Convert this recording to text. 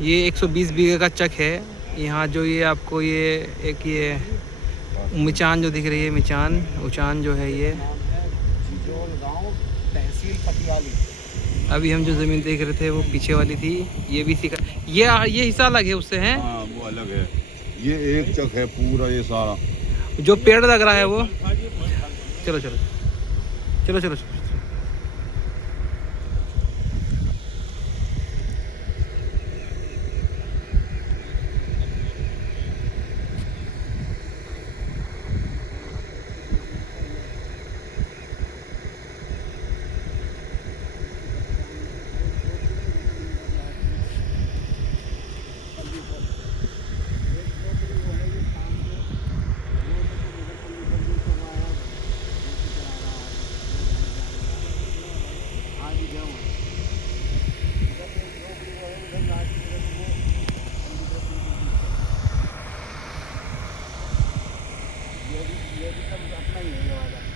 ये 120 बीघे का चक है। यहाँ जो ये आपको ये एक ये मिचान जो दिख रही है, मिचान उचान जो है ये तहसील पटियाली। अभी हम जो ज़मीन देख रहे थे वो पीछे वाली थी। ये भी सीखा, ये हिस्सा अलग है उससे हैं। हाँ वो अलग है, ये एक चक है पूरा ये सारा। जो पेड़ लग रहा है वो, चलो चलो चलो चलो, चलो। ये भी सब अपना ही है ये वाला।